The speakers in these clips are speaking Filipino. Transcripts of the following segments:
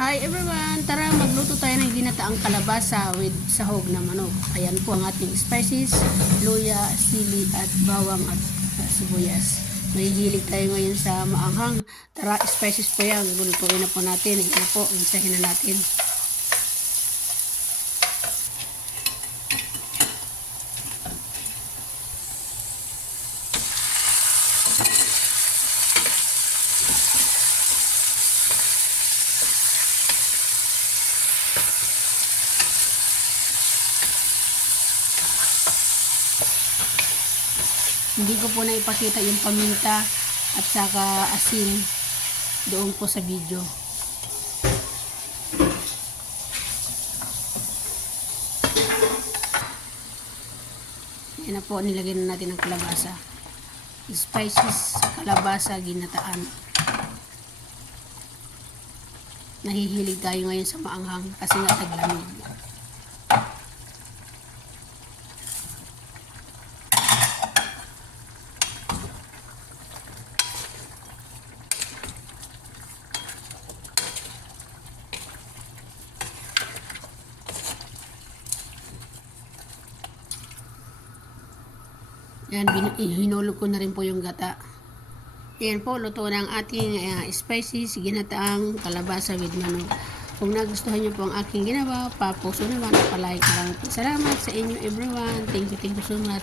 Hi everyone! Tara magluto tayo ng ginataang kalabasa with sahog na manok. Ayan po ang ating spices, luya, sili at bawang at sibuyas. May hilig tayo ngayon sa maanghang. Tara, spices po yan. Lutuin na po natin. Ayan po, isahin na natin. Hindi ko po na ipakita yung paminta at saka asin doon po sa video. Yan na po, nilagay na natin ang kalabasa. Spices, kalabasa, ginataan. Nahihilig tayo ngayon sa maanghang kasi nga taglamig. Yan, hinulog ko na rin po yung gata. Yan po, luto na ang ating spices, ginataang kalabasa with manok. Kung nagustuhan nyo po ang aking ginawa, papuso naman at palike. Maraming salamat sa inyo everyone. Thank you so much.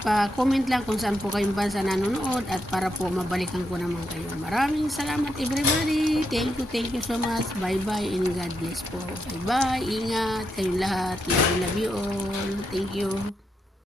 Pa-comment lang kung saan po kayong bansa nanonood at para po mabalikan ko naman kayo. Maraming salamat everybody. Thank you so much. Bye-bye and God bless po. Bye-bye. Ingat kayong lahat. Love you all. Thank you.